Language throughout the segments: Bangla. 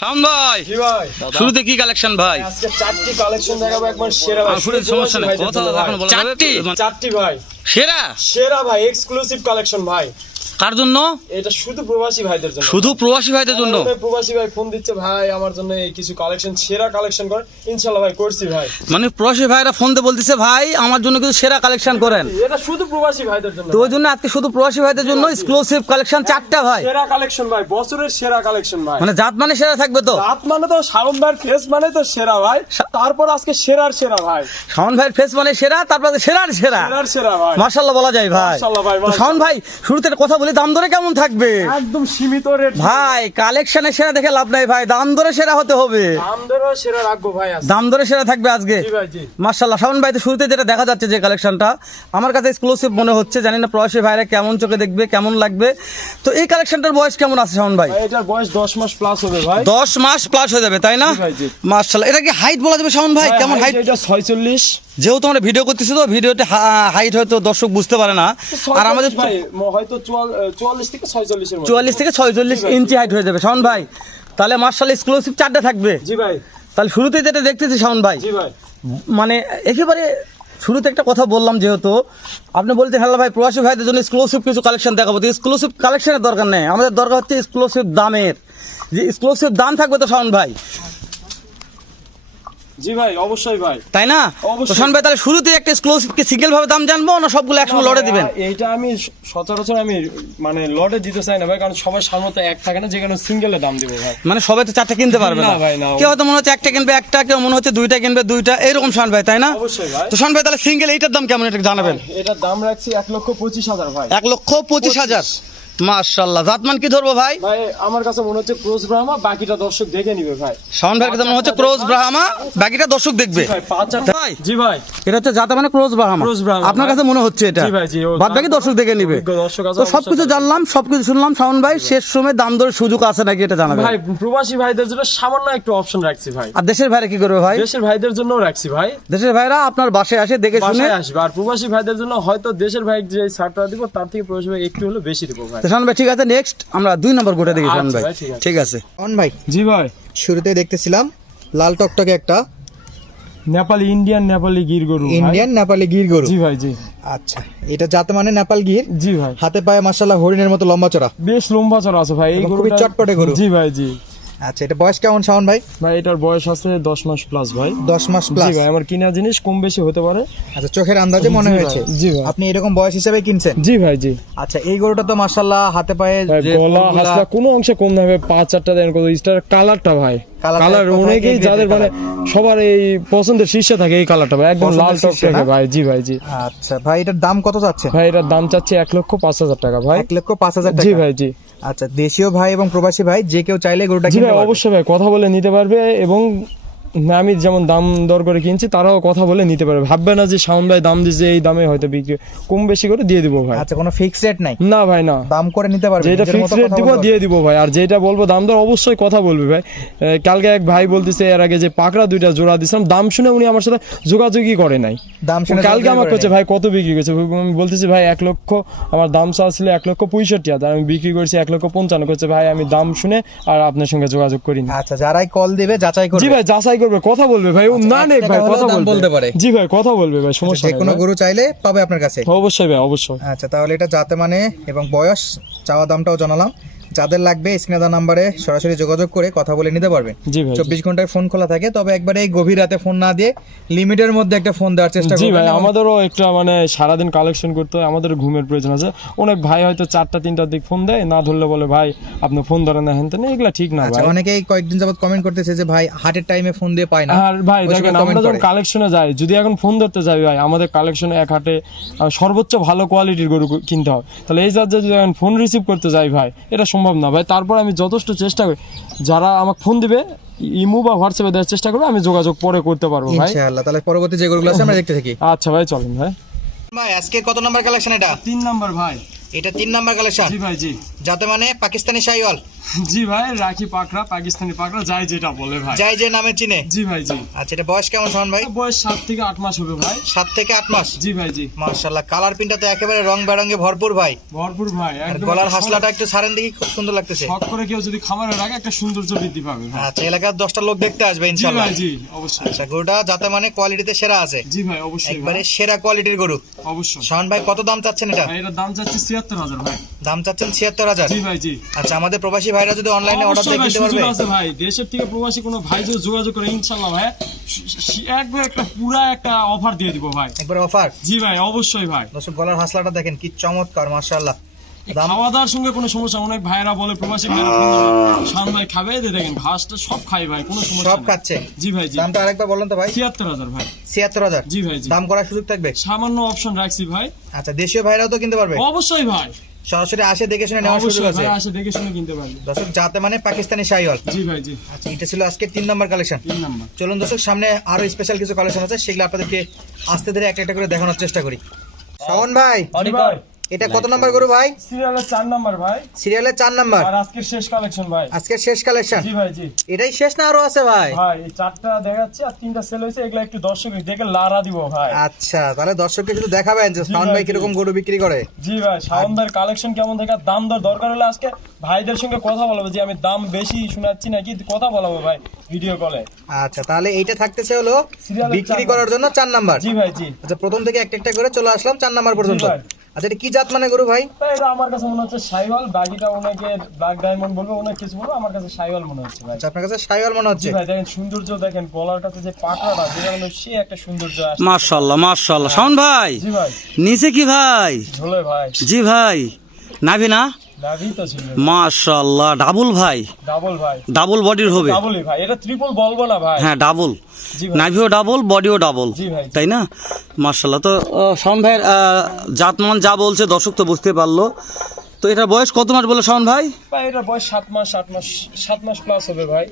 শাওন ভাই, জি ভাই, শুরুতে কি কালেকশন ভাই? আজকে চারটি কালেকশন দেখাবো একবার সেরা ভাই। সমস্যা নেই, কথা এখন বলা যাবে। চারটি ভাই, সেরা সেরা ভাই, এক্সক্লুসিভ কালেকশন ভাই। কার জন্য? এটা শুধু প্রবাসী ভাইদের জন্য। শুধু প্রবাসী ভাইদের জন্য? আমাদের প্রবাসী ভাই ফোন দিচ্ছে, ভাই আমার জন্য এই কিছু কালেকশন, সেরা কালেকশন করেন। ইনশাআল্লাহ ভাই করছি ভাই। মানে প্রবাসী ভাইরা ফোন দিয়ে বলতেছে ভাই আমার জন্য কিছু সেরা কালেকশন করেন। এটা শুধু প্রবাসী ভাইদের জন্য। তো ওই জন্য আজকে শুধু প্রবাসী ভাইদের জন্য এক্সক্লুসিভ কালেকশন চারটা ভাই। সেরা কালেকশন ভাই, বছরের সেরা কালেকশন ভাই। মানে জাত মানে সেরা থাকবে তো? রাত মানে তো শাওন ভাইয়ের ফেস মানে তো সেরা ভাই। তারপর আজকে সেরার সেরা ভাই। শাওন ভাইয়ের ফেস মানে সেরা, তারপর সেরার সেরা। সেরার সেরা ভাই। মাশাআল্লাহ বলা যায় ভাই। মাশাআল্লাহ ভাই। তো শাওন ভাই শুরুতে একটা কথা বলি, দাম দরে কেমন থাকবে? একদম সীমিত রেট ভাই। কালেকশনের সেরা দেখে লাভ নাই ভাই, দাম দরে সেরা হতে হবে। দাম দরও সেরা রাখবো ভাই আজকে। দাম দরে সেরা থাকবে আজকে। জি ভাই, জি। মাশাআল্লাহ। শাওন ভাই তো শুরুতে যেটা দেখা যাচ্ছে যে কালেকশনটা আমার কাছে এক্সক্লুসিভ মনে হচ্ছে, জানি না প্রবাসী ভাইরা কেমন চোখে দেখবে, কেমন লাগবে। তো এই কালেকশনটার বয়স কেমন আছে শাওন ভাই? এটার বয়স 10 মাস প্লাস হবে ভাই। 10 মাস প্লাস হয়ে যাবে তাই না? জি ভাই, জি। মাশাআল্লাহ। এটা কি হাইট বলা যাবে শাওন ভাই? কেমন হাইট? এটা 46। যেহেতু আমরা ভিডিও করতেছি তো ভিডিওতে হাইট হয়তো দর্শক বুঝতে পারে না। আর আমাদের ভাই হয়তো 44 থেকে 46 এর মধ্যে। 44 থেকে 46 ইঞ্চি হাইট হয়ে যাবে শাওন ভাই। তাহলে মাশাআল্লাহ এক্সক্লুসিভ চারটা থাকবে। জি ভাই, তাহলে শুরুতেই যেটা দেখতেছি শাওন ভাই, জি ভাই, মানে একেবারে শুরুতে একটা কথা বললাম, যেহেতু আপনি বলতে হ্যালো ভাই প্রবাসী ভাইদের জন্য এক্সক্লুসিভ কিছু কালেকশন দেখাবো। তো এক্সক্লুসিভ কালেকশনের দরকার নেই, আমাদের দরকার হচ্ছে এক্সক্লুসিভ দামের। যে এক্সক্লুসিভ দাম থাকবে তো শাওন ভাই, জি ভাই, অবশ্যই ভাই, তাই না? তো শাওন ভাই তাহলে শুরুতেই একটা এক্সক্লুসিভ কি সিঙ্গেল ভাবে দাম জানবো না সবগুলো একসঙ্গে লড়ে দিবেন? এইটা আমি সচরাচর আমি মানে লটে দিতে চাই না ভাই, কারণ সবার সামনে এক থাকে না, যেখানে সিঙ্গেলে দাম দিব ভাই। মানে সবাই তো চারটা কিনতে পারবে না না ভাই, না। কেউ হয়তো মনে হচ্ছে একটা কিনবে একটা, কেউ মনে হচ্ছে দুইটা কিনবে দুইটা, এরকম শাওন ভাই তাই না? অবশ্যই ভাই। তো শাওন ভাই তাহলে সিঙ্গেল এইটার দাম কেমন এটা জানাবেন? এটার দাম রাখছি 1,25,000 ভাই। 1,25,000। মাশাআল্লাহ। জাতমান কি ধরবো ভাই? ভাই আমার কাছে মনে হচ্ছে ক্রস ব্রাহ্মা, বাকিটা দর্শক দেখে নিবে ভাই। শাওন ভাইয়ের কাছে মনে হচ্ছে ক্রস ব্রাহ্মা, বাকিটা দর্শক দেখবে। জি ভাই, 5-4 ভাই জি ভাই, এটা হচ্ছে জাত মানে ক্রস ব্রাহ্মা। ক্রস ব্রাহ্মা আপনার কাছে মনে হচ্ছে এটা? জি ভাই, জি। বাদ বাকি দর্শক দেখে নিবে। দর্শক আছে, তো সবকিছু জানলাম, সবকিছু শুনলাম শাওন ভাই, শেষ সময় দাম দরের সুযোগ আছে নাকি এটা জানাবেন? ভাই প্রবাসী ভাইদের জন্য সামান্য একটু অপশন রাখছি ভাই। আর দেশের ভাইরা কি করবে ভাই? দেশের ভাইদের জন্য রাখছি ভাই। দেশের ভাইরা আপনার বাসায় আসে দেখে শুনে বাসায় আসবে। আর প্রবাসী ভাইদের জন্য হয়তো দেশের ভাই যে ছাড়টা দিব তার থেকে প্রবাসী ভাই একটু হলো বেশি দিব ভাই। তো শাওন ভাই ঠিক আছে, নেক্সট আমরা 2 নম্বর গোটা দেখি শাওন আচ্ছা ভাই। ভাই, ঠিক আছে। ঠিক আছে অন ভাই, জি ভাই, শুরুতে দেখতেছিলাম লাল টকটকে একটা নেপালি ইন্ডিয়ান নেপালি গির গরু ভাই। ইন্ডিয়ান নেপালি গির গরু। জি ভাই, জি। আচ্ছা, এটা জাত মানে নেপাল গির। জি ভাই, হাতে পায়ে মাশাআল্লাহ হরিণের মতো লম্বা চড়া। বেশ লম্বা চড়া আছে ভাই এই এবং গরুটা। খুবই চটপটে গরু। জি ভাই, জি। আচ্ছা, এটা বয়স কেমন শাওন ভাই? ভাই এটার বয়স আছে 10 মাস প্লাস ভাই। 10 মাস জি প্লাস। ভাই, আমার কিনা জিনিস কম বেশি হতে পারে। আচ্ছা, চোখের আন্দাজে মনে জি ভাই, হয়েছে। জি ভাই। আপনি এরকম বয়স হিসেবে কিনছেন? জি ভাই, জি। আচ্ছা, এই গরুটা তো মাশাআল্লাহ হাতে পায়ে ভাই যে গলা ফুলগুলা- হাসলা কোনো অংশে কম না হবে। 5-4টা দেন কত স্টার কালারটা ভাই। কালারটা কালার এক কথায় অনেকেই A grade যাদের এর মানে সবার এই পছন্দের শীর্ষে থাকে এই কালারটা ভাই, একদম পছন্দের লাল শীর্ষে টকটকে না? ভাই। জি ভাই, জি। আচ্ছা ভাই, এটার দাম কত যাচ্ছে? ভাই এটার দাম চাচ্ছি 1,05,000 টাকা ভাই। 1,05,000 টাকা। জি ভাই, জি। আচ্ছা, দেশীয় ভাই এবং প্রবাসী ভাই যে কেউ চাইলে গরুটা জি কিনতে ভাই, পারবে। অবশ্যই ভাই, কথা বলে নিতে পারবে। এবং আমি যেমন দাম দর করে কিনছি তারাও কথা বলে নিতে পারবে। ভাববে না যে শাওন ভাই দাম দিচ্ছে এই দামে হয়তো বিক্রি কম বেশি করে দিয়ে দিব ভাই। আচ্ছা, কোনো ফিক্স রেট নাই? না ভাই, না। দাম করে নিতে পারবে। যেটা নিজের ফিক্স মতো রেট কথা দিব বলতে দিয়ে দিব ভাই। আর যেটা বলবো দাম দর অবশ্যই কথা বলবে ভাই। কালকে এক ভাই বলতেছে এর আগে যে পাকড়া 2টা জোড়া দিছিলাম, দাম শুনে উনি আমার সাথে যোগাযোগই করে নাই। দাম শুনে কালকে যোগাযোগ আমাকে করে হচ্ছে নাই। ভাই কত বিক্রি করছে, আমি বলতেছি ভাই 1 লক্ষ, আমার দাম চাওয়া ছিল 1,65,000, আমি বিক্রি করছি 1,55,000 করছে। ভাই আমি দাম শুনে আর আপনার সঙ্গে যোগাযোগ করিনি। আচ্ছা, যারাই কল দিবে যাচাই করবে। জি ভাই, যাচাই করবে, কথা বলবে ভাই। ও না নেক ভাই, টাকা কথা হলেও দাম বলতে পারে। জি ভাই, কথা বলবে ভাই, সমস্যা যে নেই কোনো ভাই। গরু চাইলে পাবে আপনার কাছে। অবশ্যই ভাই, অবশ্যই। আচ্ছা, তাহলে এটা জাতে মানে এবং বয়স চাওয়া দামটাও জানালাম। যাদের লাগবে স্ক্রিনে দেওয়া নাম্বারে সরাসরি যোগাযোগ করে কথা বলে নিতে পারবেন। জি ভাই, 24 ঘন্টায় ফোন খোলা থাকে, তবে একবারে এই গভীর রাতে ফোন না দিয়ে লিমিটের মধ্যে একটা ফোন দেওয়ার চেষ্টা জি করবেন। ভাই, এবং আমাদেরও একটা মানে সারাদিন কালেকশন করতে হয়, আমাদের ঘুমের প্রয়োজন আছে। অনেক ভাই হয়তো 4টা-3টার দিক ফোন দেয়, না ধরলে বলে ভাই আপনি ফোন ধরেন না, হ্যান তেন, এগুলা ঠিক না আচ্ছা, ভাই। অনেকেই কয়েকদিন যাবত কমেন্ট করতেছে যে ভাই হার্টের টাইমে ফোন দিয়ে পায় না। আর ভাই ওই সময় দেখেন, comment আমরা যখন করে। কালেকশনে যাই, যদি এখন ফোন ধরতে যাই ভাই, আমাদের কালেকশনে এক হাটে সর্বোচ্চ ভালো কোয়ালিটির গরু কিনতে হয়। তাহলে এই যার যদি এখন ফোন রিসিভ করতে যাই ভাই, এটা সম্ভব না ভাই। তারপর আমি যথেষ্ট চেষ্টা করি, যারা আমাকে ফোন দিবে ইমো বা হোয়াটসঅ্যাপে দেওয়ার চেষ্টা করবে, আমি যোগাযোগ পরে করতে পারবো ভাই। ইনশাআল্লাহ। তাহলে পরবর্তী যে গরুগুলো আছে আমরা দেখতে থাকি। আচ্ছা ভাই, চলেন ভাই। ভাই আজকে কত নাম্বার কালেকশন এটা? 3 নাম্বার ভাই। এটা 3 নাম্বার কালেকশন। জি ভাই, জি। যাতে মানে পাকিস্তানি শাহিওয়াল, জি ভাই, রাখি পাকড়া, পাকিস্তানি পাকড়া, যাই যেটা বলে ভাই। যাই যে নামে চিনে। জি ভাই, জি। আচ্ছা, এটা বয়স কেমন শাওন ভাই? বয়স 7 থেকে 8 মাস হবে ভাই। 7 থেকে 8 মাস। জি ভাই, জি। মাশাআল্লাহ, কালার প্রিন্টটা তো একেবারে রং বেরঙে ভরপুর ভাই। ভরপুর ভাই, আর একদম। গলার হাসলাটা একটু ছাড়েন দেখি, খুব সুন্দর লাগতেছে। শখ করে কেউ যদি খামারে রাখে একটা সৌন্দর্য বৃদ্ধি পাবে ভাই। আচ্ছা, এলাকার 10টা লোক দেখতে আসবে জি ইনশাআল্লাহ। ভাই, জি, অবশ্যই। আচ্ছা, গরুটা যাতে মানে কোয়ালিটিতে সেরা আছে। জি ভাই, অবশ্যই একবারে ভাই, সেরা কোয়ালিটির গরু। অবশ্যই। শাওন ভাই, কত দাম চাচ্ছেন এটা? ভাই, এটার দাম চাচ্ছি 76,000 ভাই। দাম চাচ্ছেন 76,000। জি ভাই, জি। আচ্ছা, আমাদের প্রবাসী ভাইরা যদি অনলাইনে অর্ডার অবশ্যই দিয়ে ভাই, কিনতে পারবে? সুযোগ আছে ভাই। দেশের থেকে প্রবাসী কোনো ভাই যদি যোগাযোগ করে ইনশাআল্লাহ ভাই একবার একটা পুরা একটা অফার দিয়ে দিব ভাই। একবার অফার। জি ভাই, অবশ্যই ভাই। দর্শক, গলার হাসলাটা দেখেন কি চমৎকার, মাশাআল্লাহ। দাম খাওয়া দাওয়ার সঙ্গে কোনো সমস্যা, অনেক ভাইরা বলে প্রবাসী ভাইরা ফোন করে, শাওন ভাই খাবে, এই যে দেখেন ঘাসটা সব খাই ভাই, কোনো সমস্যা সব নেই। খাচ্ছে। জি ভাই, জি। দামটা আরেকবার বলেন তো ভাই। 76,000 ভাই। 76,000। জি ভাই, জি। দাম করার সুযোগ থাকবে? সামান্য অপশন রাখছি ভাই। আচ্ছা, দেশীয় ভাইরাও তো কিনতে পারবে? অবশ্যই ভাই, সরাসরি আসে দেখে শুনে নেওয়ার সুযোগ অবশ্যই আছে। ভাই, আসে দেখে শুনে কিনতে পারবে। দর্শক, যাতে মানে পাকিস্তানি শাহিওয়াল। জি ভাই, জি। আচ্ছা, এটা ছিল আজকে 3 নম্বর কালেকশন। 3 নাম্বার। চলুন দর্শক, সামনে আরো স্পেশাল কিছু কালেকশন আছে, সেগুলো আপনাদেরকে আস্তে ধীরে একটা একটা করে দেখানোর চেষ্টা করি। শাওন ভাই, জি ভাই, এটা কত নম্বর গরু ভাই? সিরিয়ালের 4 নাম্বার ভাই। সিরিয়ালের 4 নাম্বার। আর আজকের শেষ কালেকশন ভাই। আজকের শেষ কালেকশন। জি ভাই, জি। এটাই শেষ না আরো আছে ভাই? ভাই, এই 4টা দেখাচ্ছি আর 3টা সেল হয়েছে, এগুলা একটু দর্শক দেখে লারা দিব ভাই। আচ্ছা, তাহলে দর্শককে শুধু দেখাবেন যে শাওন ভাই জি। কিরকম গরু বিক্রি করে। জি ভাই, শাওন ভাইয়ের কালেকশন কেমন থেকে, দাম দর দরকার হলে আজকে ভাইদের সঙ্গে কথা বলবো, যে আমি দাম বেশি শোনাচ্ছি নাকি, কথা বলাবো ভাই ভিডিও কলে। আচ্ছা, তাহলে এইটা থাকতেছে হলো সিরিয়ালের বিক্রি 4 করার জন্য 4 নাম্বার। জি ভাই, জি। আচ্ছা, প্রথম থেকে একটা একটা করে চলে আসলাম 4 নাম্বার পর্যন্ত। জি ভাই। আচ্ছা, এটা কি জাত মানে গরু ভাই? তাই এটা আমার কাছে মনে হচ্ছে শাইওয়াল, বাকিটা অনেকে ব্ল্যাক ডায়মন্ড বলবে, অনেক কিছু বলবে, আমার কাছে শাইওয়াল মনে হচ্ছে ভাই। আচ্ছা, আপনার কাছে শাহিওয়াল মনে জি হচ্ছে? ভাই, দেখেন সৌন্দর্য, দেখেন গলার কাছে যে পাকড়াটা, যেটা হলো সে একটা সৌন্দর্য আসছে। মাশাআল্লাহ, মাশাআল্লাহ। শাওন ভাই, জি ভাই, নিচে কি ভাই? ঝোলে ভাই, জি ভাই, নাভি না? নাভি তো ছিল মাশাআল্লাহ, ডাবল ভাই, ডাবল ভাই, ডাবল বডির হবে। ডাবলই ভাই, এটা ট্রিপল বলবো না ভাই। হ্যাঁ, ডাবল, জি ভাই, নাভিও ডাবল, বডিও ডাবল, জি ভাই, তাই না? মাশাআল্লাহ। তো শাওন ভাইয়ের জাতমান যা বলছে দর্শক তো বুঝতে পারলো। তো এটার বয়স কত মাস বলে শাওন ভাই? ভাই এটার বয়স 7 মাস, 7 মাস প্লাস হবে ভাই।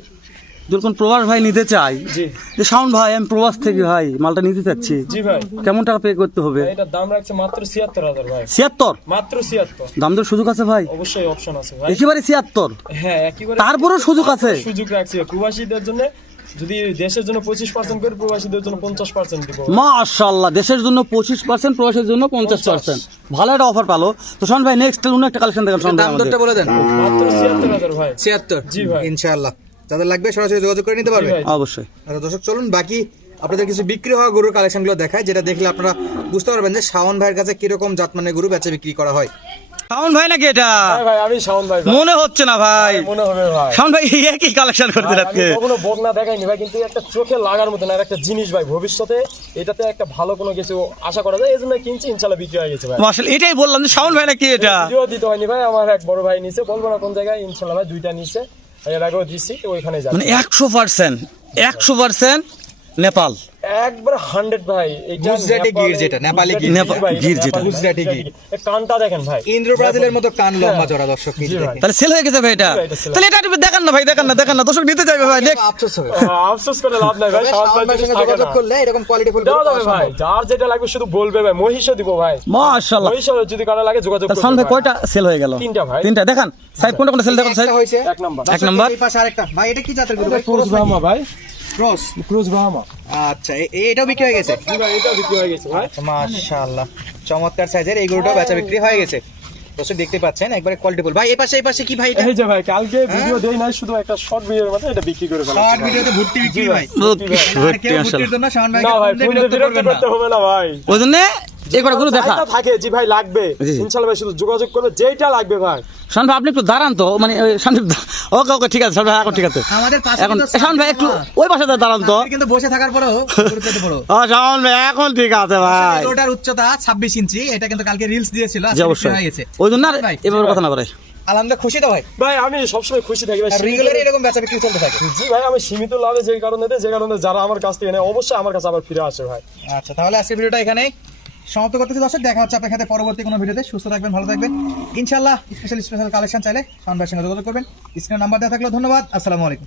যখন প্রবাস ভাই নিতে চাই, জি, যে শাওন ভাই আমি প্রবাস থেকে ভাই মালটা নিতে চাচ্ছি, জি ভাই, কেমন টাকা পে করতে হবে? এটার দাম রাখছে মাত্র 76,000 ভাই। 76? মাত্র 76। দাম দর সুযোগ আছে ভাই? অবশ্যই অপশন আছে ভাই। একেবারে 76? হ্যাঁ, একেবারে তারপরেও সুযোগ আছে? সুযোগ রাখছি প্রবাসীদের জন্য। যদি দেশের জন্য 25% করে, প্রবাসীদের জন্য 50% দিব। মাশাআল্লাহ, দেশের জন্য 25%, প্রবাসীর জন্য 50%। ভালো একটা অফার পালো। তো শাওন ভাই, নেক্সট অন্য একটা কালেকশন দেখান শাওন ভাই দাম আমাদের। দরটা বলে দেন। মাত্র 76,000 ভাই। 76। জি ভাই। ইনশাআল্লাহ, যাদের লাগবে সরাসরি যোগাযোগ করে নিতে পারবে। জি ভাই। অবশ্যই। আচ্ছা দর্শক, চলুন বাকি আপনাদের কিছু বিক্রি হওয়া গরুর কালেকশনগুলো দেখায়, যেটা দেখলে আপনারা বুঝতে পারবেন যে শাওন ভাইয়ের কাছে কিরকম জাতমানের গরু বেচা বিক্রি করা হয়। শাওন ভাই নাকি এটা? হ্যাঁ ভাই, আমি শাওন ভাই। মনে হচ্ছে না ভাই। মনে হবে ভাই। শাওন ভাই কি কালেকশন করতে ভাই, আমি আজকে? কখনো বকনা দেখাইনি ভাই, কিন্তু একটা চোখে লাগার মতন আর একটা জিনিস ভাই, ভবিষ্যতে এটাতে একটা ভালো কোনো কিছু আশা করা যায়, এই জন্য কিনছি, ইনশাল্লাহ বিক্রি হয়ে গেছে ভাই। মাশাআল্লাহ, এটাই বললাম যে শাওন ভাই নাকি এটা? ভিডিও দিতে হয়নি ভাই, আমার এক বড় ভাই নিছে, বলবো না কোন জায়গায়, ইনশাল্লাহ ভাই 2টা নিছে, এর আগেও দিছি, ওইখানে যাবে মানে 100%, 100% নেপাল। একবার 100 ভাই। এটা গুজরাটি গির যেটা, নেপালি গির নেপাল ভাই, গির যেটা। নেপালি গুজরাটি গির। এই কানটা দেখেন ভাই, ইন্দ্র ব্রাজিলের মতো কান লম্বা জোড়া, দর্শক জি ভাই। তাহলে সেল হয়ে গেছে ভাই এটা? জি ভাই, এটা sell তাহলে এটা একটু দেখান না ভাই, দেখান না, দর্শক নিতে চাইবে ভাই। নেক্সট আফসোস হবে। আফসোস করে লাভ নাই ভাই, শাওন ভাই শাওন ভাইয়ের যদি সঙ্গে থাকে যোগাযোগ না, করলে এরকম কোয়ালিটি ফুল দেওয়া যাবে ভাই, যার যেটা লাগবে শুধু বলবে ভাই, মহিষও দিব ভাই, মাশাআল্লাহ। মহিষও যদি কারো লাগে যোগাযোগ তা করবে শাওন ভাই কয়টা সেল হয়ে গেল? 3টা ভাই। 3টা দেখান। সাইড কোনটা কোনটা সেল দেখান সাইড। একটা হয়েছে। এক নাম্বার এক নাম্বার। এই পাশে আরেকটা ভাই, এটা কি জাতের গরু ভাই? ক্রস ব্রাহ্মা ভাই, ক্রস। ক্রস ব্রাহ্মা। আচ্ছা, এটাও বিক্রি হয়ে গেছে। জি ভাই, এটা বিক্রি হয়ে গেছে ভাই। মাশাআল্লাহ, চমৎকার সাইজের এই গরুটাও বেচা বিক্রি হয়ে গেছে। দর্শক দেখতে পাচ্ছেন একবারে কোয়ালিটি ফুল। ভাই এই পাশে কি ভাই? এটা এই যে ভাই, কালকে ভিডিও দেই নাই, শুধু একটা শর্ট ভিডিওর মধ্যে এটা বিক্রি করে ফেলা। শর্ট ভিডিওতে ভর্তি বিক্রি ভাই। আর কেউ ভর্তির জন্য শাওন ভাইকে না ভাই, ফোন দিয়ে ফোন দিয়ে বিরক্ত বিরক্ত করবেন না। করতে হবে না ভাই। ওই জন্য এই কটা গরু দেখা। চাহিদা থাকে, জি ভাই লাগবে, জি। ইনশাআল্লাহ ভাই শুধু যোগাযোগ করবে, যেটা লাগবে ভাই। শাওন ভাই আপনি একটু দাঁড়ান তো, মানে শাওন ওকে ওকে ঠিক আছে শাওন ভাই, এখন ঠিক আছে। আমাদের পাশে এখন কিন্তু শাওন ভাই একটু ওই পাশে দাঁড়ান তো। আপনি কিন্তু বসে থাকার পরেও গুরুত্ব বড়। শাওন ভাই এখন ঠিক আছে ভাই। গরুটার উচ্চতা 26 ইঞ্চি, এটা কিন্তু কালকে রিলস দিয়েছিল, জি আজকে বিক্রি অবশ্যই। হয়ে গেছে। ওই জন্য আর ভাই, এভাবে কথা না করে। আলহামদুলিল্লাহ, খুশি তো ভাই? ভাই আমি সবসময় খুশি থাকি ভাই, আর রেগুলার এরকম বেচা বিক্রি চলতে থাকে। জি ভাই, আমি সীমিত লাভে যে কারণে যারা আমার কাছ থেকে নেয় অবশ্যই আমার কাছে আবার ফিরে আসে ভাই। আচ্ছা, তাহলে আজকের ভিডিওটা এখানেই সমাপ্ত করতেছি দর্শক। দেখা হচ্ছে আপনার সাথে পরবর্তী কোনো ভিডিওতে। সুস্থ থাকবেন, ভালো থাকবেন ইনশাআল্লাহ। স্পেশাল কালেকশন চাইলে শাওন ভাইয়ের সঙ্গে যোগাযোগ করবেন। স্ক্রিনে নাম্বার দেওয়া থাকলো। ধন্যবাদ, আসসালামু আলাইকুম।